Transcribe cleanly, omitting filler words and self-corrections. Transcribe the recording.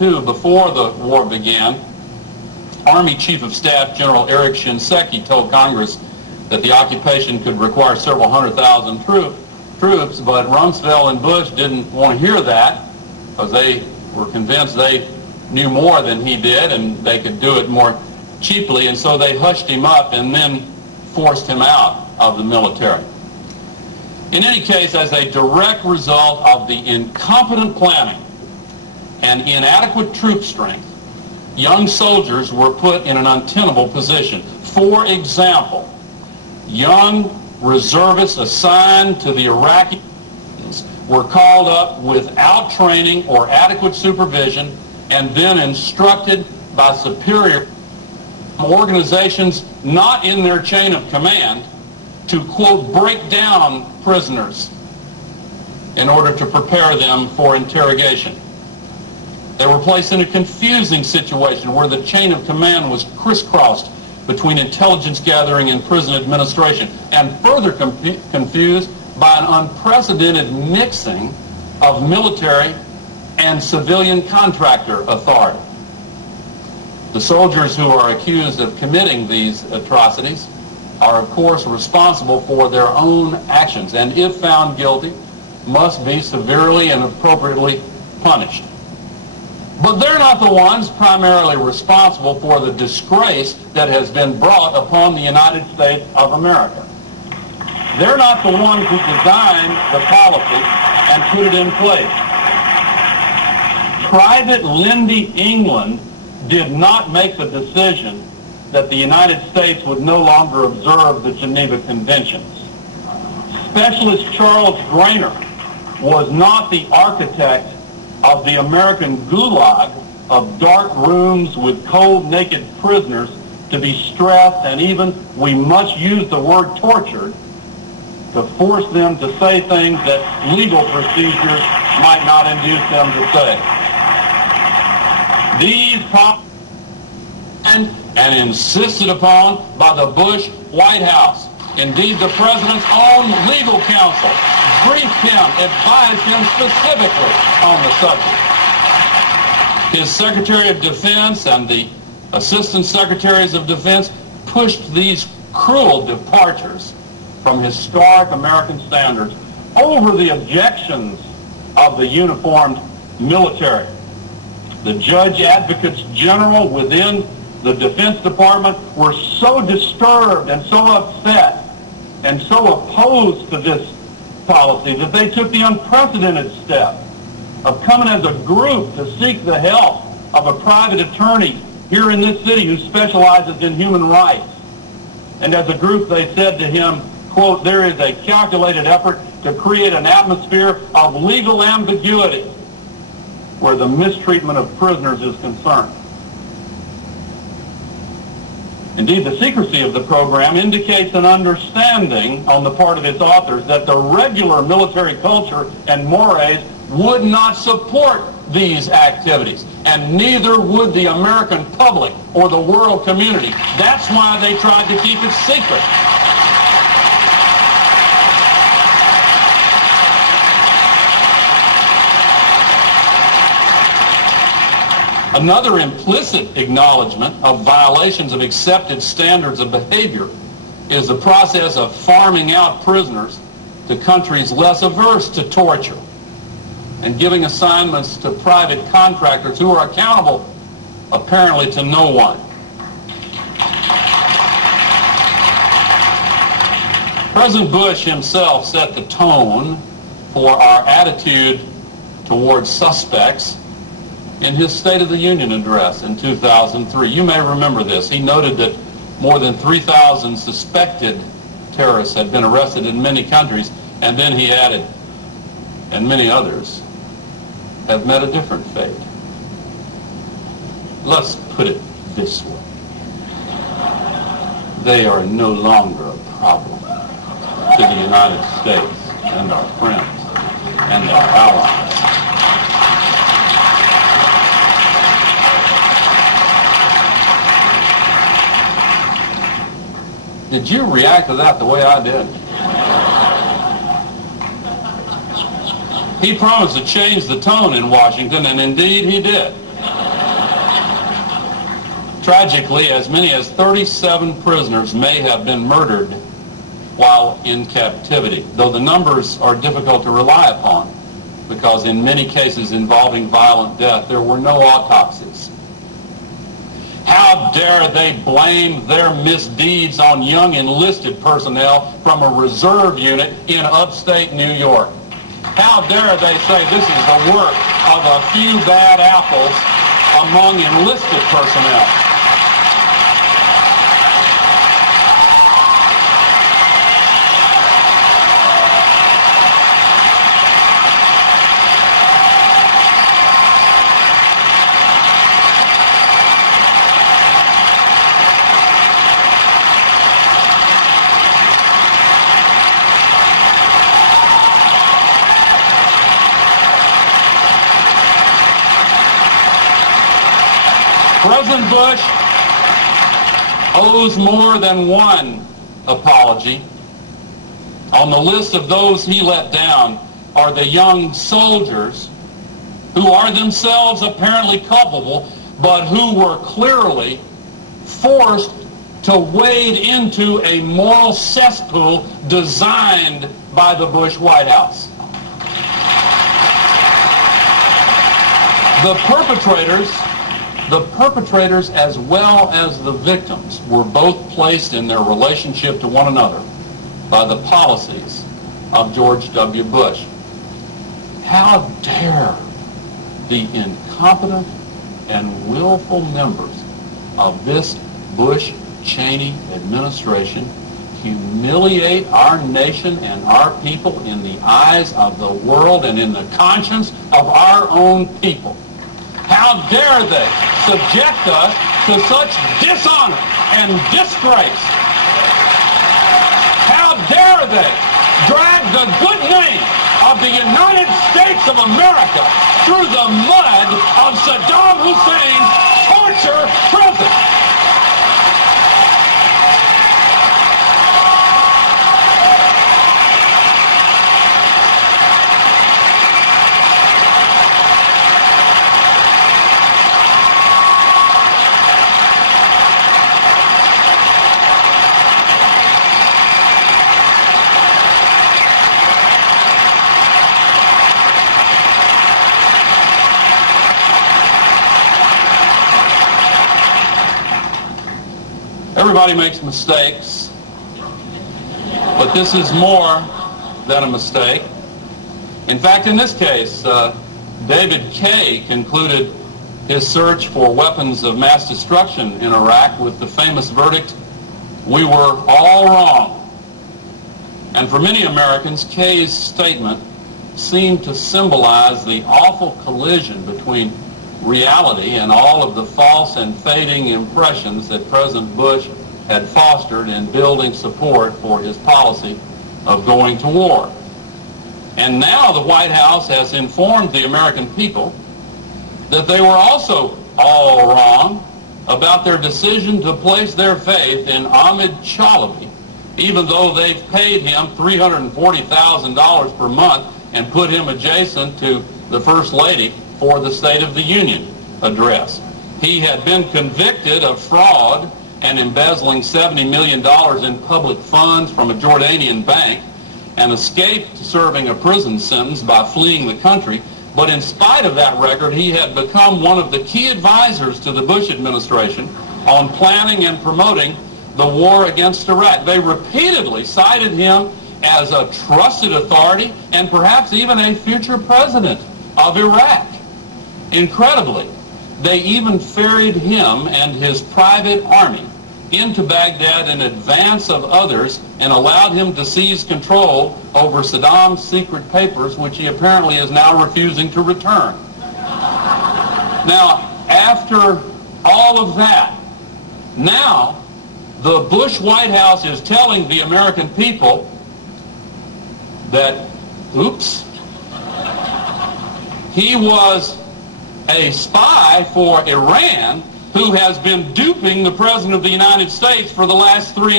Before the war began, Army Chief of Staff General Eric Shinseki told Congress that the occupation could require several 100,000 troops, but Rumsfeld and Bush didn't want to hear that because they were convinced they knew more than he did and they could do it more cheaply, and so they hushed him up and then forced him out of the military. In any case, as a direct result of the incompetent planning and inadequate troop strength, young soldiers were put in an untenable position. For example, young reservists assigned to the Iraqi were called up without training or adequate supervision and then instructed by superior organizations not in their chain of command to, quote, break down prisoners in order to prepare them for interrogation. They were placed in a confusing situation where the chain of command was crisscrossed between intelligence gathering and prison administration, and further confused by an unprecedented mixing of military and civilian contractor authority. The soldiers who are accused of committing these atrocities are, of course, responsible for their own actions, and if found guilty, must be severely and appropriately punished. But they're not the ones primarily responsible for the disgrace that has been brought upon the United States of America. They're not the ones who designed the policy and put it in place. Private Lindy England did not make the decision that the United States would no longer observe the Geneva Conventions. Specialist Charles Grainer was not the architect of the American gulag of dark rooms with cold, naked prisoners to be stressed and even, we must use the word tortured, to force them to say things that legal procedures might not induce them to say. These and insisted upon by the Bush White House. Indeed, the president's own legal counsel briefed him, advised him specifically on the subject. His Secretary of Defense and the Assistant Secretaries of Defense pushed these cruel departures from historic American standards over the objections of the uniformed military. The judge advocates general within the Defense Department were so disturbed and so upset and so opposed to this policy that they took the unprecedented step of coming as a group to seek the help of a private attorney here in this city who specializes in human rights. And as a group they said to him, quote, there is a calculated effort to create an atmosphere of legal ambiguity where the mistreatment of prisoners is concerned. Indeed, the secrecy of the program indicates an understanding on the part of its authors that the regular military culture and mores would not support these activities, and neither would the American public or the world community. That's why they tried to keep it secret. Another implicit acknowledgement of violations of accepted standards of behavior is the process of farming out prisoners to countries less averse to torture and giving assignments to private contractors who are accountable apparently to no one. President Bush himself set the tone for our attitude towards suspects in his State of the Union address in 2003. You may remember this. He noted that more than 3,000 suspected terrorists had been arrested in many countries, and then he added, and many others have met a different fate. Let's put it this way. They are no longer a problem to the United States and our friends and our allies. Did you react to that the way I did? He promised to change the tone in Washington, and indeed he did. Tragically, as many as 37 prisoners may have been murdered while in captivity, though the numbers are difficult to rely upon because in many cases involving violent death, there were no autopsies. How dare they blame their misdeeds on young enlisted personnel from a reserve unit in upstate New York? How dare they say this is the work of a few bad apples among enlisted personnel? President Bush owes more than one apology. On the list of those he let down are the young soldiers who are themselves apparently culpable, but who were clearly forced to wade into a moral cesspool designed by the Bush White House. The perpetrators as well as the victims were both placed in their relationship to one another by the policies of George W. Bush. How dare the incompetent and willful members of this Bush-Cheney administration humiliate our nation and our people in the eyes of the world and in the conscience of our own people. How dare they subject us to such dishonor and disgrace? How dare they drag the good name of the United States of America through the mud of Saddam Hussein's torture prison? Everybody makes mistakes, but this is more than a mistake. In fact, in this case, David Kay concluded his search for weapons of mass destruction in Iraq with the famous verdict, "We were all wrong." And for many Americans, Kay's statement seemed to symbolize the awful collision between reality and all of the false and fading impressions that President Bush had fostered in building support for his policy of going to war. And now the White House has informed the American people that they were also all wrong about their decision to place their faith in Ahmed Chalabi, even though they've paid him $340,000 per month and put him adjacent to the First Lady for the State of the Union address. He had been convicted of fraud and embezzling $70 million in public funds from a Jordanian bank and escaped serving a prison sentence by fleeing the country. But in spite of that record, he had become one of the key advisors to the Bush administration on planning and promoting the war against Iraq. They repeatedly cited him as a trusted authority and perhaps even a future president of Iraq. Incredibly, they even ferried him and his private army into Baghdad in advance of others and allowed him to seize control over Saddam's secret papers, which he apparently is now refusing to return. Now, after all of that, now the Bush White House is telling the American people that, oops, he was a spy for Iran who has been duping the President of the United States for the last 3